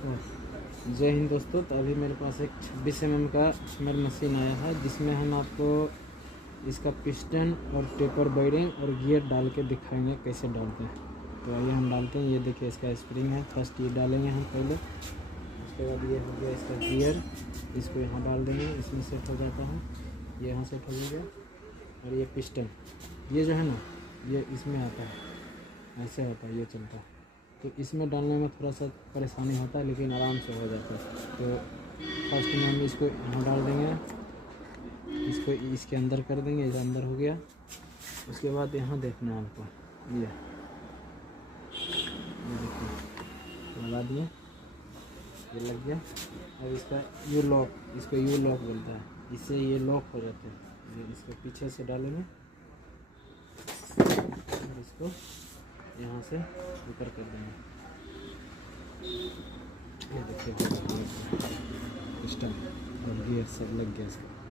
जय हिंद दोस्तों। तो अभी मेरे पास एक 26 mm का स्मर मशीन आया है, जिसमें हम आपको इसका पिस्टन और टेपर बेयरिंग और गियर डाल के दिखाएंगे कैसे डालते हैं। तो आइए हम डालते हैं। ये देखिए इसका स्प्रिंग है, फर्स्ट ये डालेंगे हम पहले। उसके बाद ये हो गया इसका गियर, इसको यहाँ डाल देंगे, इसमें सेट हो जाता है, ये यहाँ सेट हो गया। और ये पिस्टन, ये जो है ना, ये इसमें आता है, ऐसे होता है, ये चलता है। तो इसमें डालने में थोड़ा सा परेशानी होता है, लेकिन आराम से हो जाता है। तो फर्स्ट में हम इसको यहाँ डाल देंगे, इसको इसके अंदर कर देंगे, ये अंदर हो गया। उसके बाद यहाँ देखना है हमको, ये देखिए लगा दिए, ये लग गया। अब इसका यू लॉक, इसको यू लॉक बोलता है, इससे ये लॉक हो जाते हैं। ये इसको पीछे से डालेंगे और इसको यहाँ से ऊपर कर देंगे। ये देखिए सिस्टम और गियर सब लग गया।